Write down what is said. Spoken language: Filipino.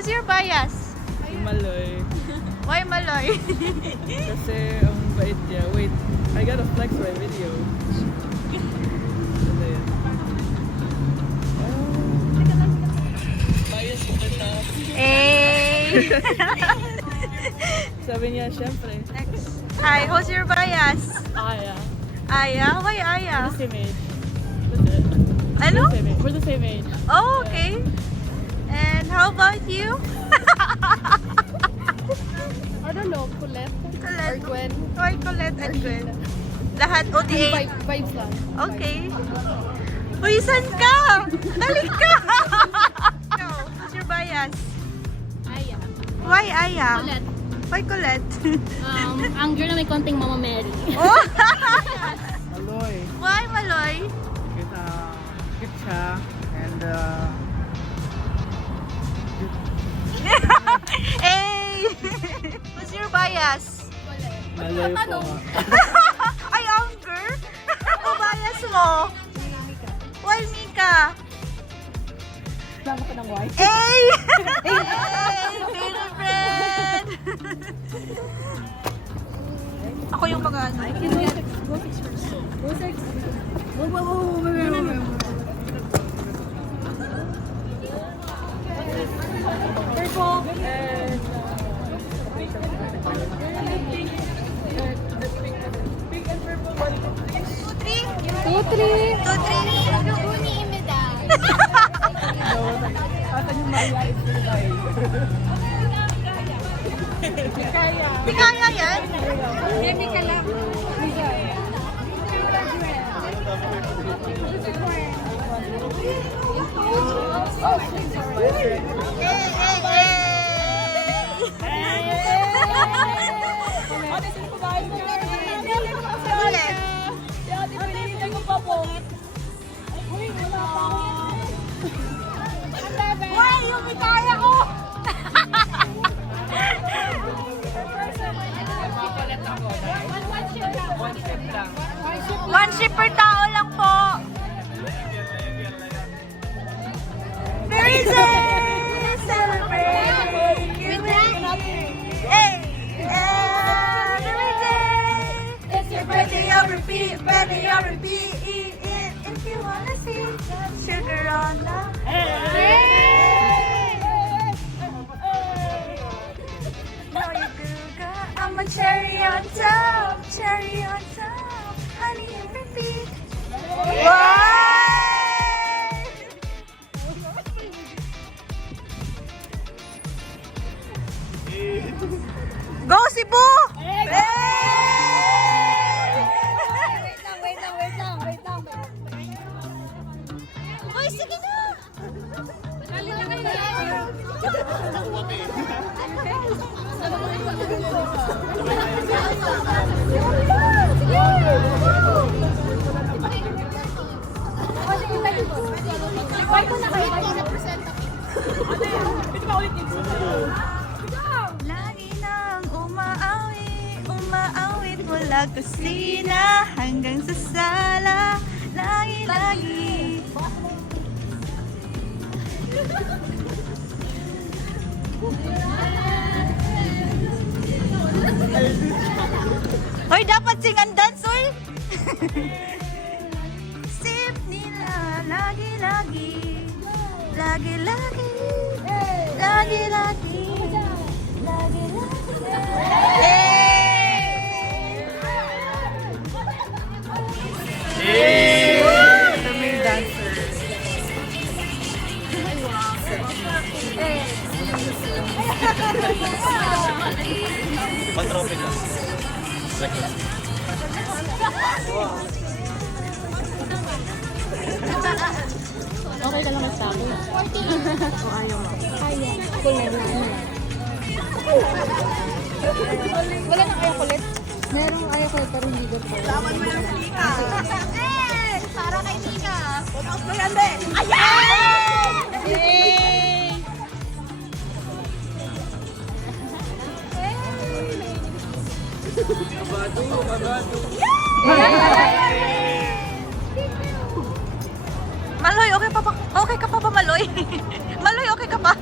Who's your bias? Si Maloy. Why Maloy? Kasi ang bait niya. Wait, I gotta flex my video. Ano yan? Bias ko na. Hey! Sabi niya, syempre. Next. Hi, who's your bias? Aya. Aya? Why Aya? We're the same age. That's it. Ano? We're the same age. Oh, okay. And how about you? I don't know, Colette or Colette. Gwen. Or Colette and Gwen. Lahat OTA. Vibes lang. Okay. Uy, saan ka? Dali ka! No, who's your bias? Aya. Why Aya? Colette. Why Colette? Ang girl na may konting Mama Mary. Oh! Maloy. Why Maloy? Kita cute siya. And Hey! Who's your bias? Maloy po nga. Ay, anger? Ano bias mo? Why Mika? Sama ka ng wife. Hey! Hey! Favorite friend! Ako yung mga ano. Tutri. Di kaya yan? Hindi ka lang. Hey, hey, Ulit. Why? Yung kaya ko! One ship per tao lang po. Very good! Celebrate! Hey! Every day! It's your birthday, I'll repeat. Birthday, I'll repeat. If you wanna see sugar on the... No, you do, girl. I'm a cherry on top. Cherry on top. Honey, and repeat. Wow! Go, Cebu! Hey! Uy, sige na! Lagi nang umaawit mula kusina hanggang sa sala. Lagi. Hoy, dapat sing and dance, oy! Sip nila, lagi. Hey! The main dancers. Pag-trophy ka. Record. Okay ka lang sa akin. Ayaw mo. Wala nang ayaw kulit. Merong ayaw kulit pero hindi ko po. Lawan mo yung Mika. Para kay Mika. Putos mo yan, be. Ayan! Yay! Maloy, okay ka pa ba, Maloy? Maloy, okay ka pa?